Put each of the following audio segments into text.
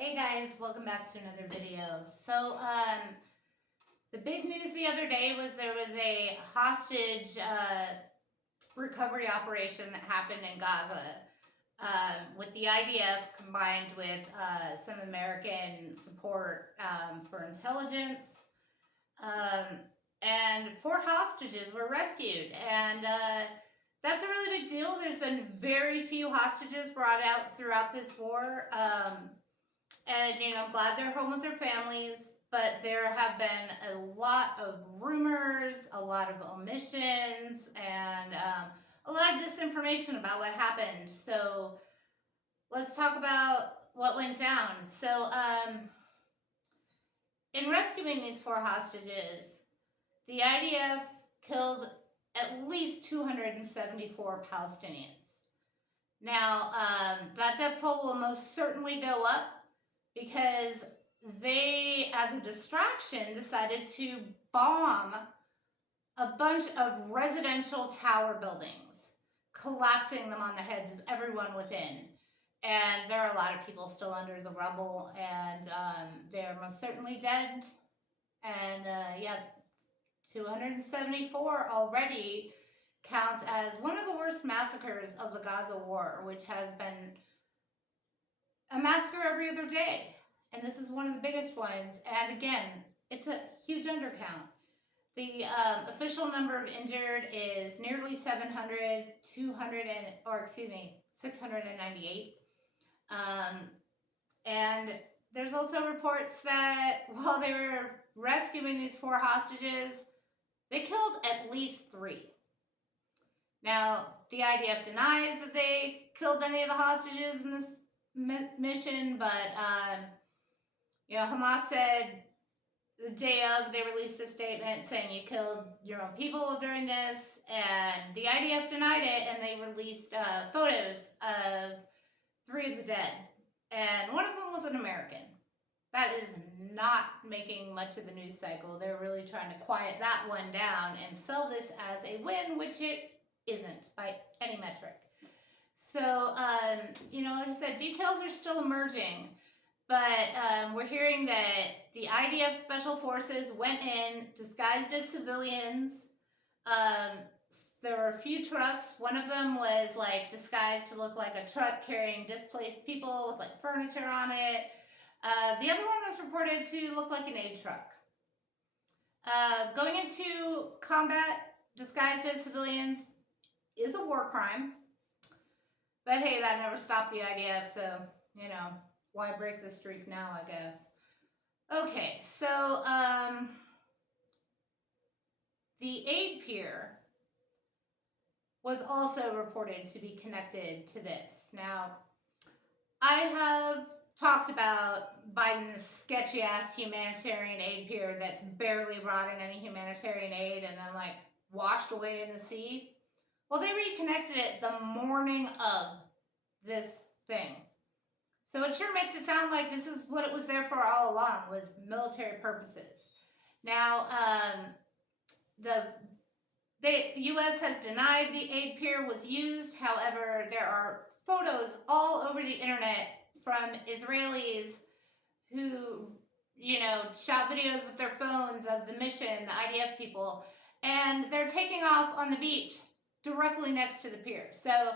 Hey guys, welcome back to another video. The big news the other day was there was a hostage recovery operation that happened in Gaza with the IDF combined with some American support for intelligence. And 4 hostages were rescued, and that's a really big deal. There's been very few hostages brought out throughout this war. And, I'm glad they're home with their families, but there have been a lot of rumors, a lot of omissions, and a lot of disinformation about what happened. So let's talk about what went down. In rescuing these 4 hostages, the IDF killed at least 274 Palestinians. Now, that death toll will most certainly go up because they, as a distraction, decided to bomb a bunch of residential tower buildings, collapsing them on the heads of everyone within. And there are a lot of people still under the rubble, and they're most certainly dead. And 274 already counts as one of the worst massacres of the Gaza war, which has been a massacre every other day. And this is one of the biggest ones. And again, it's a huge undercount. The official number of injured is nearly 700, 698. And there's also reports that while they were rescuing these 4 hostages, they killed at least 3. Now, the IDF denies that they killed any of the hostages in this mission, but Hamas said the day of they released a statement saying you killed your own people during this, and the IDF denied it, and they released photos of 3 of the dead, and one of them was an American. That is not making much of the news cycle. They're really trying to quiet that one down and sell this as a win, which it isn't by any metric. So, like I said, details are still emerging, but we're hearing that the IDF Special Forces went in disguised as civilians. There were a few trucks. One of them was disguised to look like a truck carrying displaced people with furniture on it. The other one was reported to look like an aid truck. Going into combat disguised as civilians is a war crime. But hey, that never stopped the IDF, so, why break the streak now, I guess. Okay, so, the aid pier was also reported to be connected to this. Now, I have talked about Biden's sketchy-ass humanitarian aid pier that's barely brought in any humanitarian aid and then, washed away in the sea. Well, they reconnected it the morning of this thing. So it sure makes it sound like this is what it was there for all along, was military purposes. Now, the U.S. has denied the aid pier was used. However, there are photos all over the internet from Israelis who, shot videos with their phones of the mission, the IDF people, and they're taking off on the beach directly next to the pier. So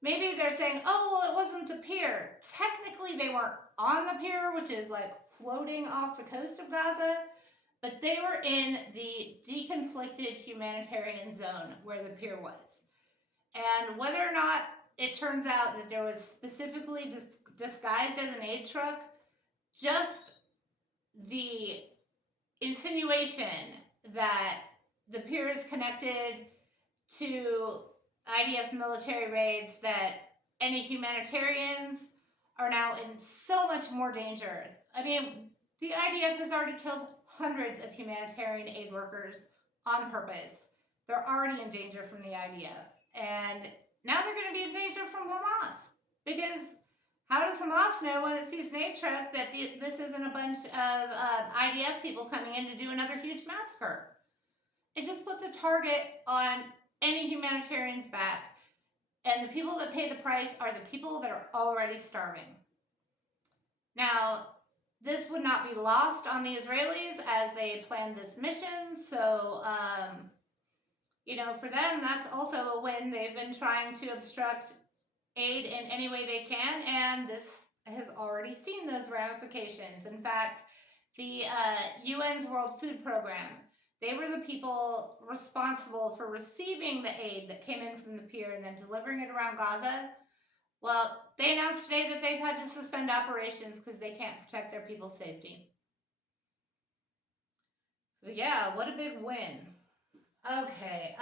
maybe they're saying, oh, well, it wasn't a pier. Technically, they weren't on the pier, which is floating off the coast of Gaza, but they were in the deconflicted humanitarian zone where the pier was. And whether or not it turns out that there was specifically disguised as an aid truck, just the insinuation that the pier is connected to IDF military raids, that any humanitarians are now in so much more danger. I mean, the IDF has already killed hundreds of humanitarian aid workers on purpose. They're already in danger from the IDF. And now they're going to be in danger from Hamas. Because how does Hamas know when it sees an aid truck that this isn't a bunch of IDF people coming in to do another huge massacre? It just puts a target on any humanitarian's back. And the people that pay the price are the people that are already starving. Now, this would not be lost on the Israelis as they planned this mission. So, for them, that's also a win. They've been trying to obstruct aid in any way they can, and this has already seen those ramifications. In fact, the UN's World Food Program, they were the people responsible for receiving the aid that came in from the pier and then delivering it around Gaza. Well, they announced today that they've had to suspend operations because they can't protect their people's safety. So yeah, what a big win. Okay,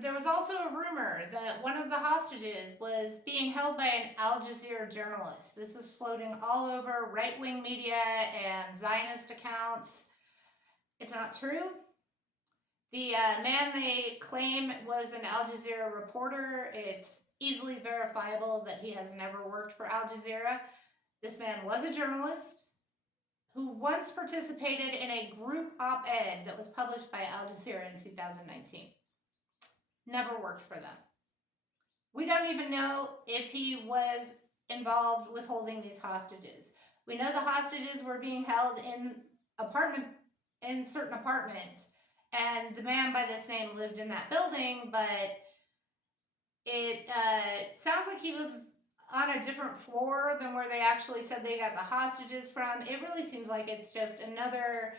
there was also a rumor that one of the hostages was being held by an Al Jazeera journalist. This is floating all over right-wing media and Zionist accounts. It's not true. The man they claim was an Al Jazeera reporter. It's easily verifiable that he has never worked for Al Jazeera. This man was a journalist who once participated in a group op-ed that was published by Al Jazeera in 2019. Never worked for them. We don't even know if he was involved with holding these hostages. We know the hostages were being held in certain apartments, and the man by this name lived in that building, but it sounds like he was on a different floor than where they actually said they got the hostages from. It really seems like it's just another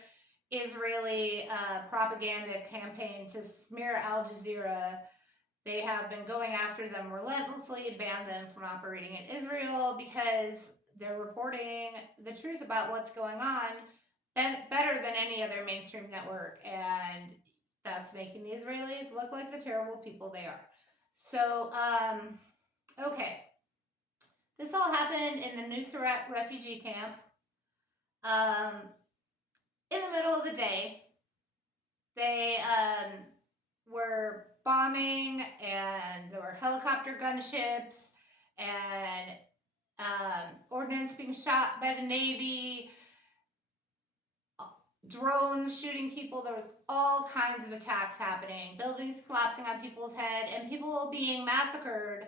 Israeli propaganda campaign to smear Al Jazeera. They have been going after them relentlessly, banned them from operating in Israel because they're reporting the truth about what's going on better than any other mainstream network, and that's making the Israelis look like the terrible people they are. So, okay. This all happened in the Nusrat refugee camp. In the middle of the day, they were bombing, and there were helicopter gunships, and ordnance being shot by the Navy, drones shooting people. There was all kinds of attacks happening, buildings collapsing on people's head, and people being massacred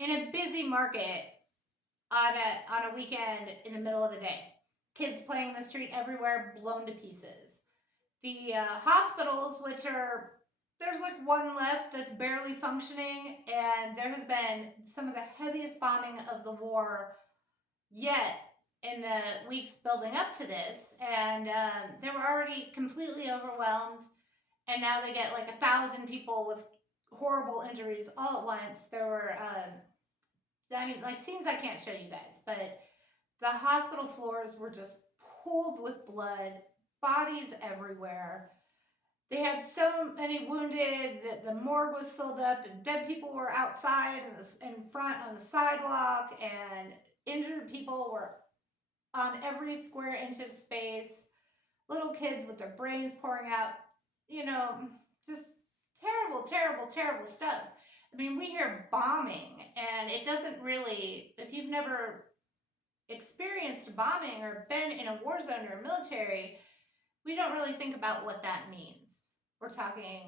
in a busy market on a weekend in the middle of the day. Kids playing in the street everywhere, blown to pieces. The hospitals, there's like one left that's barely functioning, and there has been some of the heaviest bombing of the war yet in the weeks building up to this, and they were already completely overwhelmed, and now they get like 1,000 people with horrible injuries all at once. There were scenes I can't show you guys, but the hospital floors were just pooled with blood, bodies everywhere. They had so many wounded that the morgue was filled up, and dead people were outside in front on the sidewalk, and injured people were on every square inch of space. Little kids with their brains pouring out, just terrible, terrible, terrible stuff. I mean, we hear bombing, and it doesn't really, if you've never experienced bombing or been in a war zone or military, we don't really think about what that means. We're talking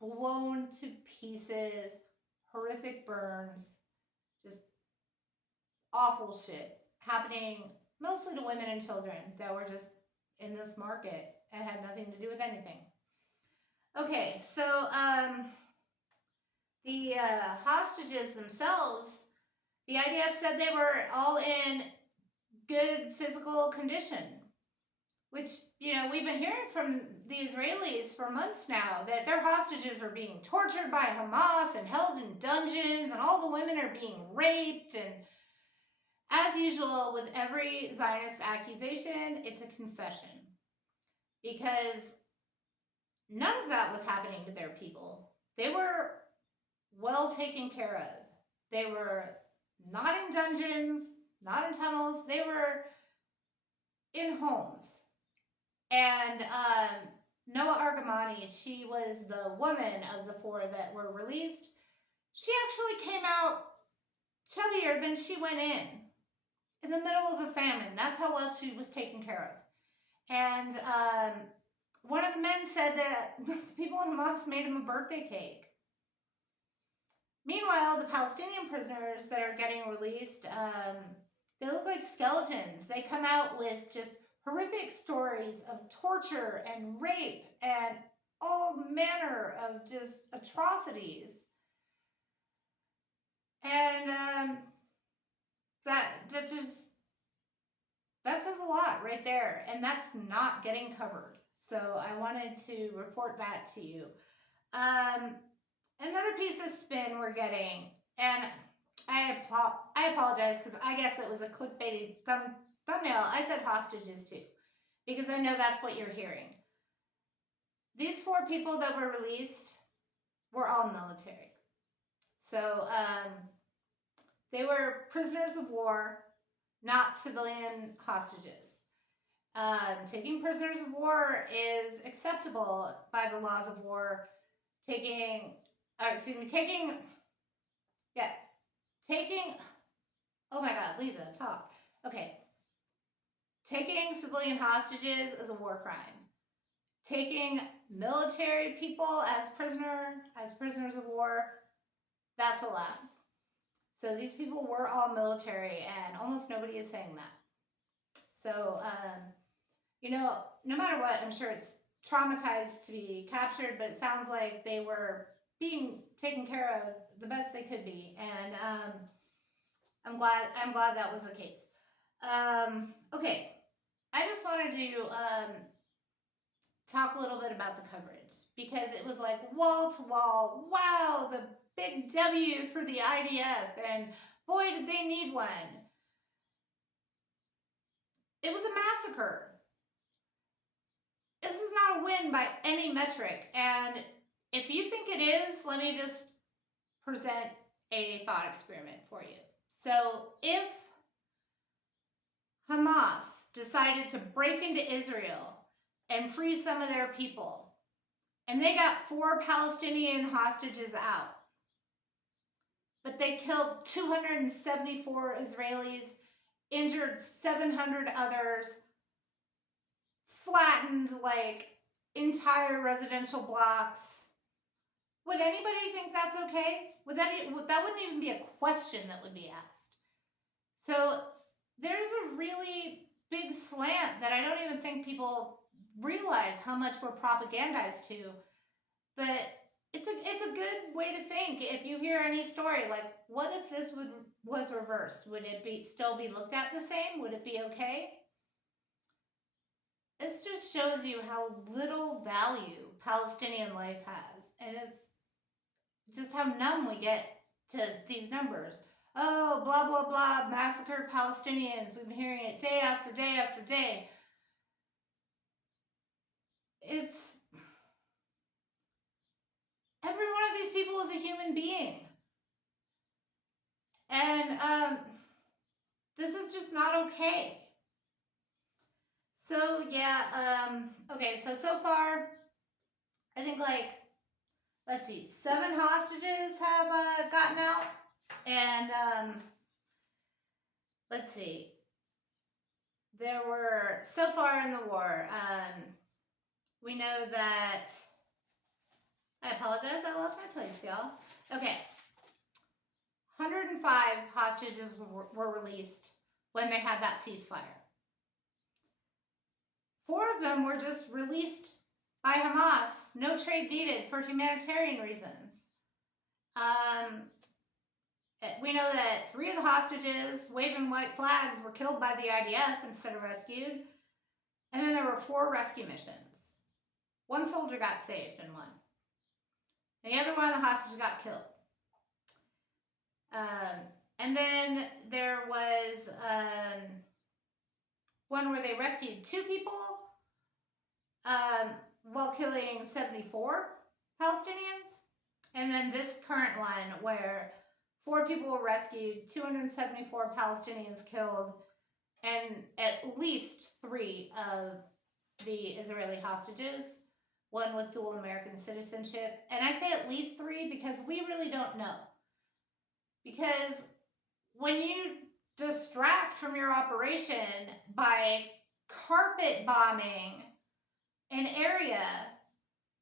blown to pieces, horrific burns, just awful shit happening mostly to women and children that were just in this market and had nothing to do with anything. Okay, so the hostages themselves, the IDF said they were all in good physical condition, which, we've been hearing from the Israelis for months now that their hostages are being tortured by Hamas and held in dungeons, and all the women are being raped. And as usual with every Zionist accusation, it's a confession, because none of that was happening to their people. They were well taken care of. They were not in dungeons, not in tunnels. They were in homes. And Noah Argamani, she was the woman of the 4 that were released. She actually came out chubbier than she went in the middle of the famine. That's how well she was taken care of. And one of the men said that the people in Hamas made him a birthday cake. Meanwhile, the Palestinian prisoners that are getting released, They look like skeletons. They come out with just horrific stories of torture and rape and all manner of just atrocities. And that just that says a lot right there, and that's not getting covered. So I wanted to report that to you. Another piece of spin we're getting, and I apologize because I guess it was a clickbaity thumbnail. I said hostages too, because I know that's what you're hearing. These 4 people that were released were all military. So they were prisoners of war, not civilian hostages. Taking prisoners of war is acceptable by the laws of war. Taking, oh my God, Lisa, talk. Okay. Taking civilian hostages is a war crime. Taking military people as prisoners of war, that's allowed. So these people were all military, and almost nobody is saying that. So, no matter what, I'm sure it's traumatized to be captured, but it sounds like they were being taken care of the best they could be, and I'm glad that was the case. Okay, I just wanted to talk a little bit about the coverage, because it was like wall to wall. Wow, the big W for the IDF, and boy, did they need one. It was a massacre. This is not a win by any metric, and if you think it is, let me just present a thought experiment for you. So if Hamas decided to break into Israel and free some of their people, and they got 4 Palestinian hostages out, but they killed 274 Israelis, injured 700 others, flattened like entire residential blocks, would anybody think that's okay? That wouldn't even be a question that would be asked. So there's a really big slant that I don't even think people realize how much we're propagandized to. But it's a good way to think. If you hear any story, like, what if this was reversed? Would it still be looked at the same? Would it be okay? This just shows you how little value Palestinian life has. And it's just how numb we get to these numbers. Oh, blah, blah, blah, massacre Palestinians. We've been hearing it day after day after day. It's... Every one of these people is a human being. And this is just not okay. So, yeah, okay, so far, I think, like, let's see, 7 hostages have gotten out, and let's see, there were, so far in the war, we know that, I apologize, I lost my place, y'all. Okay, 105 hostages were released when they had that ceasefire. 4 of them were just released by Hamas, no trade needed, for humanitarian reasons. We know that 3 of the hostages waving white flags were killed by the IDF instead of rescued. And then there were 4 rescue missions. 1 soldier got saved in one. And the other one of the hostages got killed. And then there was one where they rescued 2 people while killing 74 Palestinians. And then this current one where 4 people were rescued, 274 Palestinians killed, and at least 3 of the Israeli hostages, one with dual American citizenship. And I say at least 3 because we really don't know. Because when you distract from your operation by carpet bombing an area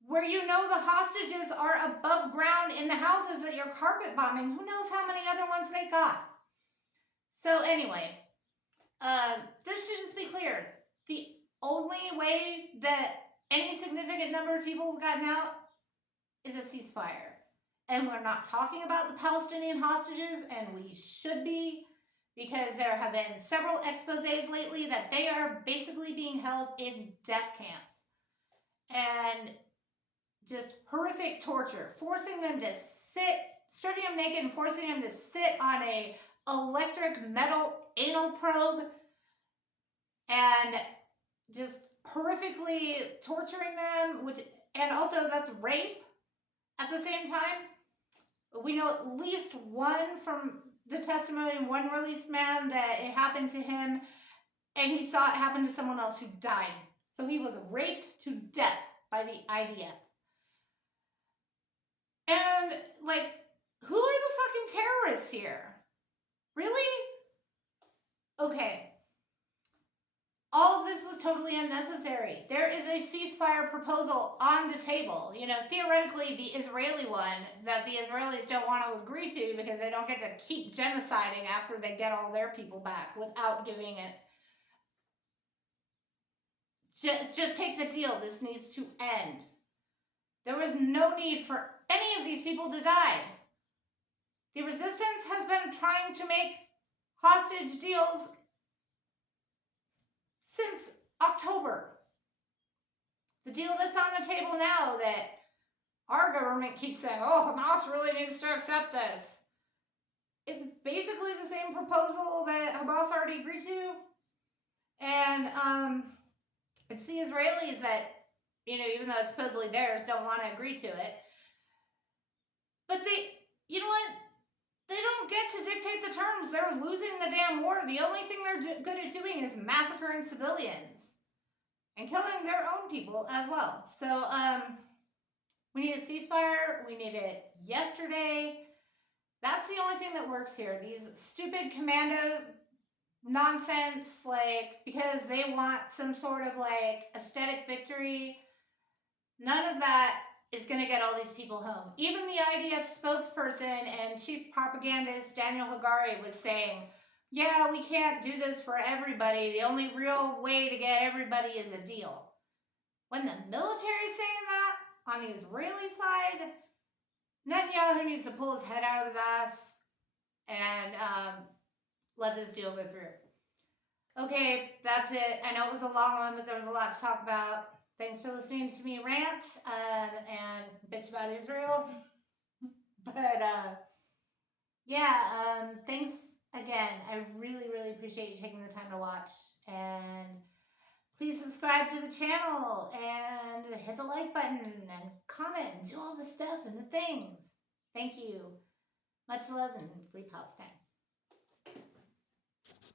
where you know the hostages are above ground in the houses that you're carpet bombing, who knows how many other ones they got. So anyway, clear, the only way that any significant number of people have gotten out is a ceasefire. And we're not talking about the Palestinian hostages, and we should be, because there have been several exposés lately that they are basically being held in death camps. And just horrific torture, forcing them to sit, stripping them naked and forcing them to sit on a electric metal anal probe, and just horrifically torturing them, and also that's rape at the same time. We know at least one from the testimony, one released man, that it happened to him, and he saw it happen to someone else who died. So he was raped to death by the IDF. And, like, who are the fucking terrorists here? Really? Okay. All of this was totally unnecessary. There is a ceasefire proposal on the table. You know, theoretically, the Israeli one that the Israelis don't want to agree to because they don't get to keep genociding after they get all their people back without giving it. Just take the deal. This needs to end. There was no need for any of these people to die. The resistance has been trying to make hostage deals since October. The deal that's on the table now that our government keeps saying, oh, Hamas really needs to accept this. It's basically the same proposal that Hamas already agreed to. And it's the Israelis that, you know, even though it's supposedly theirs, don't want to agree to it. But they, you know what? They don't get to dictate the terms. They're losing the damn war. The only thing they're good at doing is massacring civilians and killing their own people as well. So we need a ceasefire. We need it yesterday. That's the only thing that works here. These stupid commando nonsense, like, because they want some sort of, like, aesthetic victory. None of that is going to get all these people home. Even the IDF spokesperson and chief propagandist Daniel Hagari was saying, yeah, we can't do this for everybody. The only real way to get everybody is a deal. When the military is saying that on the Israeli side, Netanyahu needs to pull his head out of his ass and let this deal go through. Okay, that's it. I know it was a long one, but there was a lot to talk about. Thanks for listening to me rant and bitch about Israel. But yeah, thanks again. I really, really appreciate you taking the time to watch. And please subscribe to the channel and hit the like button and comment and do all the stuff and the things. Thank you. Much love and free Palestine.